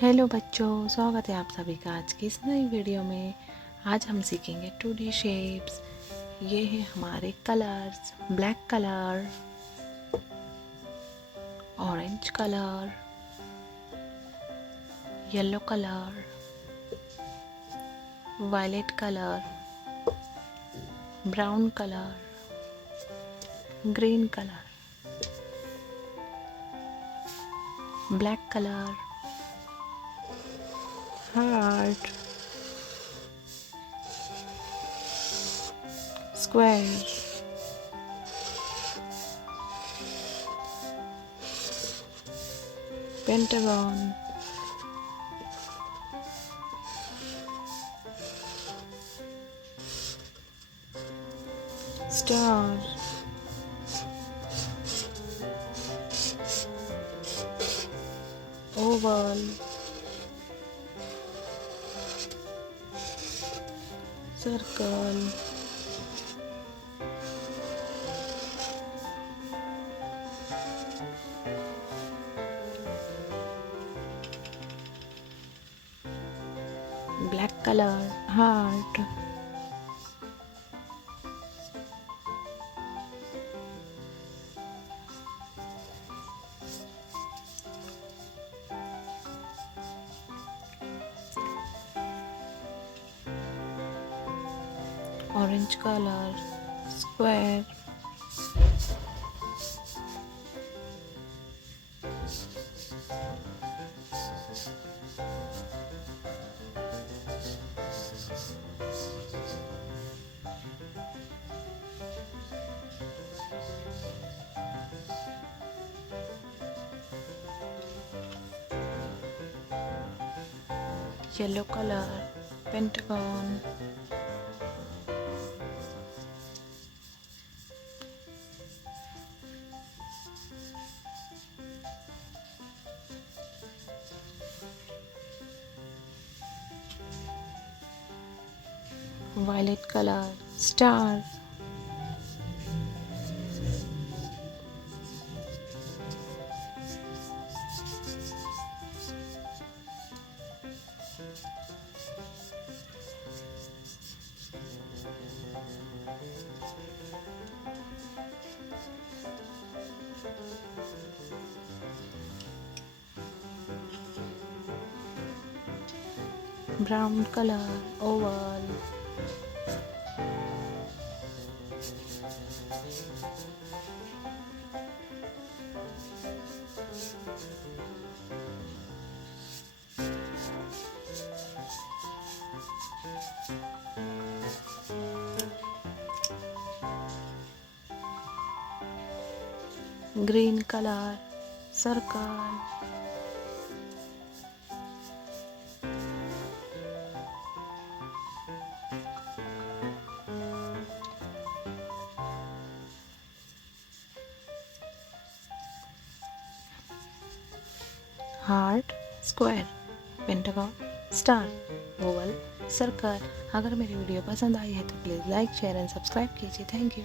Hello बच्चों, स्वागत है आप सभी का आज की इस नई वीडियो में। आज हम सीखेंगे 2D शेप्स। ये है हमारे colours. Black colour, orange colour, yellow colour, violet colour, brown colour, green colour, black colour, heart, square, pentagon, star, oval, circle, black color, heart, orange color, square, yellow color, pentagon, violet color, star, brown color, oval, green color, circle, heart, square, pentagon, star, oval, circle. अगर मेरी video पसंद आई है तो please like, share and subscribe कीजिए। Thank you.